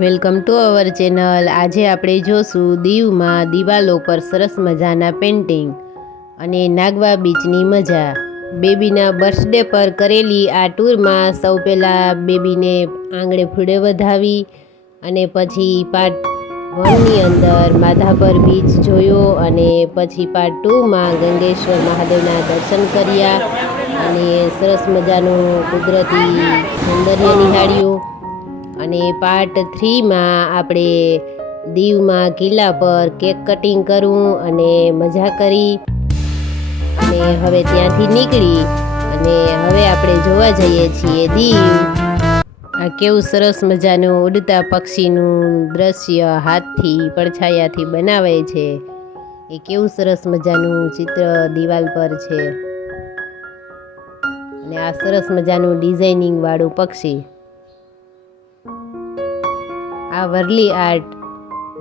Welcome to our channel. આજે આપણે જોશું દીવમાં દિવાલો પર સરસ મજાના પેઇન્ટિંગ અને નાગવા બીચની મજા। બેબીના બર્થડે પર કરેલી આ ટૂરમાં સૌ પહેલાં બેબીને આંગણે ફૂડે વધાવી અને પછી પાર્ટ 1ની અંદર માધાપર બીચ જોયો અને પછી પાર્ટ 2માં ગંગેશ્વર મહાદેવના દર્શન કર્યા અને સરસ મજાનું કુદરતી સૌંદર્ય નિહાળ્યું। અને પાર્ટ 3માં આપણે દીવમાં કિલ્લા પર કેક કટિંગ કરવું અને મજા કરી અને હવે ત્યાંથી નીકળી અને હવે આપણે જોવા જઈએ છીએ દીવ। આ કેવું સરસ મજાનું ઉડતા પક્ષીનું દ્રશ્ય હાથથી પડછાયાથી બનાવે છે। એ કેવું સરસ મજાનું ચિત્ર દિવાલ પર છે અને આ સરસ મજાનું ડિઝાઇનિંગ વાળું પક્ષી। આ વરલી આર્ટ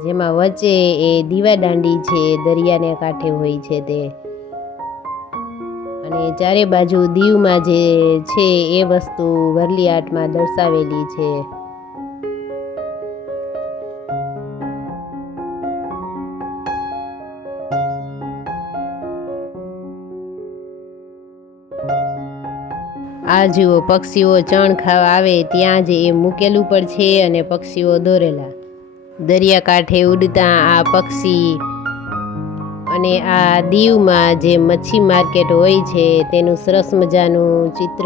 જેમાં વચ્ચે એ દીવાદાંડી છે, દરિયાને કાંઠે હોય છે તે, અને ચારે બાજુ દીવમાં જે છે એ વસ્તુ વરલી આર્ટમાં દર્શાવેલી છે। આ જુઓ, પક્ષીઓ ચણ ખાવા આવે ત્યાં જ એ મૂકેલું પણ છે અને પક્ષીઓ દોરેલા દરિયાકાંઠે ઉડતા આ પક્ષી। અને આ દીવમાં જે મચ્છી માર્કેટ હોય છે તેનું સરસ મજાનું ચિત્ર।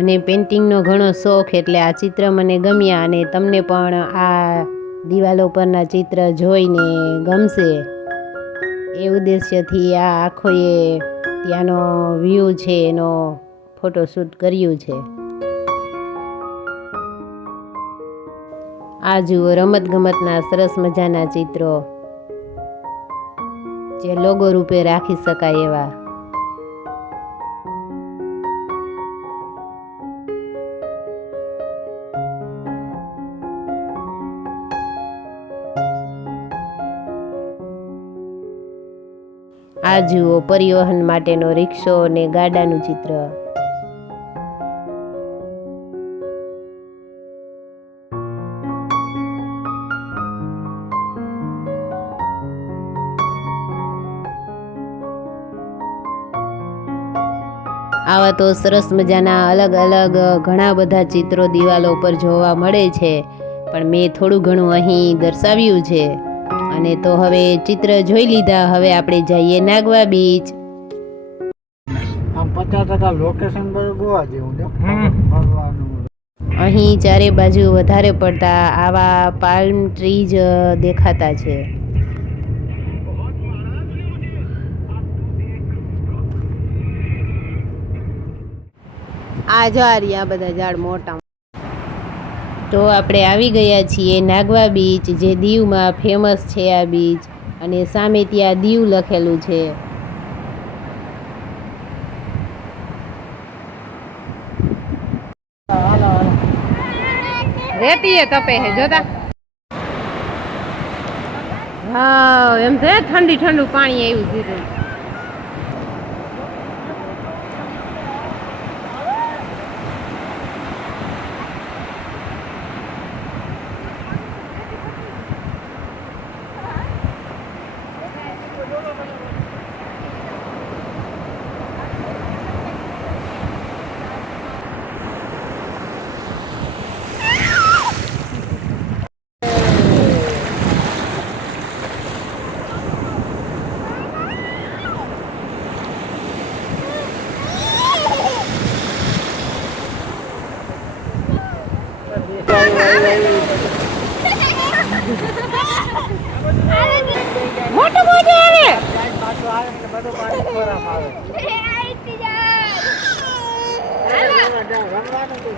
મને પેઇન્ટિંગનો ઘણો શોખ એટલે આ ચિત્ર મને ગમ્યા અને તમને પણ આ દિવાલો પરના ચિત્ર જોઈને ગમશે એ ઉદ્દેશ્યથી આ આખો એ ત્યાંનો વ્યૂ છે એનો ફોટોશૂટ કર્યું છે। આ જુઓ, રમતગમતના સરસ મજાના ચિત્રો જે લોગો રૂપે રાખી શકાય એવા। આ જુઓ, પરિવહન માટેનો રિક્ષો અને ગાડાનું ચિત્ર। આવા તો સરસ મજાના અલગ અલગ ઘણા બધા ચિત્રો દિવાલો પર જોવા મળે છે, પણ મેં થોડું ઘણું અહીં દર્શાવ્યું છે। અને તો હવે ચિત્ર જોઈ લીધા, હવે આપણે જઈએ નાગવા બીચ। આમ 50% લોકેશન પર ગોવા જેવું છે। અહીં ચારે બાજુ વધારે પડતા આવા પાલ્મ ટ્રીજ દેખાતા છે। આ જો આ બધા ઝાડ મોટા। તો આપણે આવી ગયા છીએ નાગવા બીચ, જે દીવમાં ફેમસ છે આ બીચ, અને સામે ત્યાં દીવ લખેલું છે। રેતી તપે હે જોતા, હા એમ છે ઠંડી ઠંડુ પાણી આવ્યું સીધું। મોટું મોટું આવે બધું પાણી ખરાબ આવે રમવાનું તો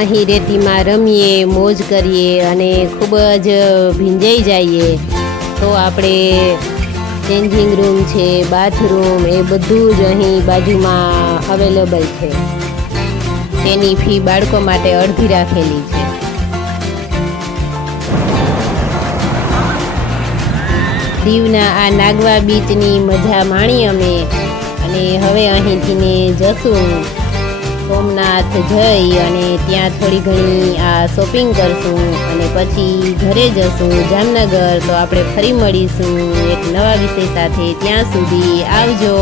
અહીં રેતીમાં રમીએ, મોજ કરીએ અને ખૂબ જ ભીંજાઈ જઈએ તો આપણે ચેન્જિંગ રૂમ છે, બાથરૂમ એ બધું જ અહીં બાજુમાં અવેલેબલ છે. તેની ફી બાળકો માટે અડધી રાખેલી છે. દીવના આ નાગવા બીચની મજા માણી અમે અને હવે અહીંથી ને જશું સોમનાથ જઈ અને ત્યાં થોડી ઘણી આ શોપિંગ કરશું અને પછી ઘરે જશું જામનગર. તો આપણે ફરી મળીશું એક નવા વિષય સાથે. ત્યાં સુધી આવજો.